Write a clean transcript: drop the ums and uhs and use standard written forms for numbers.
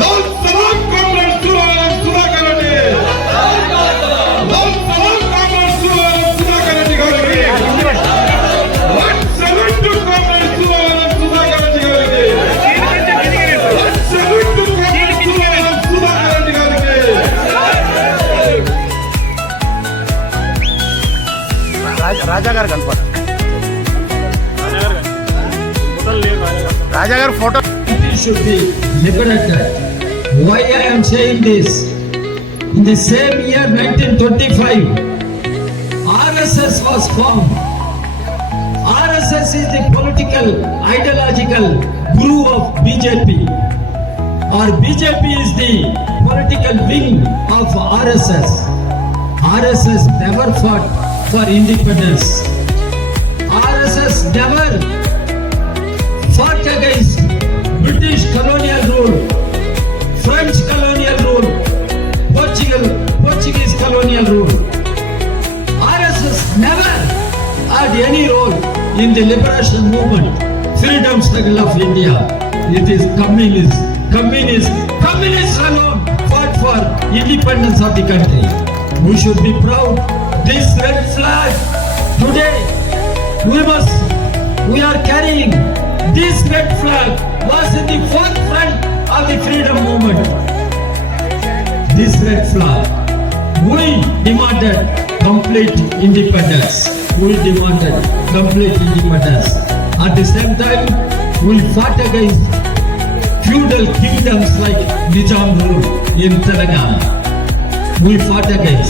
लाल सलाम कॉम्रेड सुधाकर रेड्डी लाल सलाम कॉम्रेड सुधाकर रेड्डी गाరికి लाल सलाम टू कॉम्रेड सुधाकर रेड्डी गाరికి लाल सलाम टू कॉम्रेड सुधाकर रेड्डी गाరికి రాజా గారు కనపడ రాజా గారు photo should be liberated. Why I am saying this? In the same year 1925, RSS was formed. RSS is the political, ideological guru of BJP. Or BJP is the political wing of RSS. RSS never fought for independence. RSS never fought against British colonial rule, French colonial rule, Portuguese colonial rule. RSS never had any role in the liberation movement, freedom struggle of India. It is communists alone fought for independence of the country. We should be proud. This red flag today, we are carrying. This red flag was in the forefront of the freedom movement. This red flag, we demanded complete independence. At the same time, we fought against feudal kingdoms like Nizam rule in Telangana. We fought against.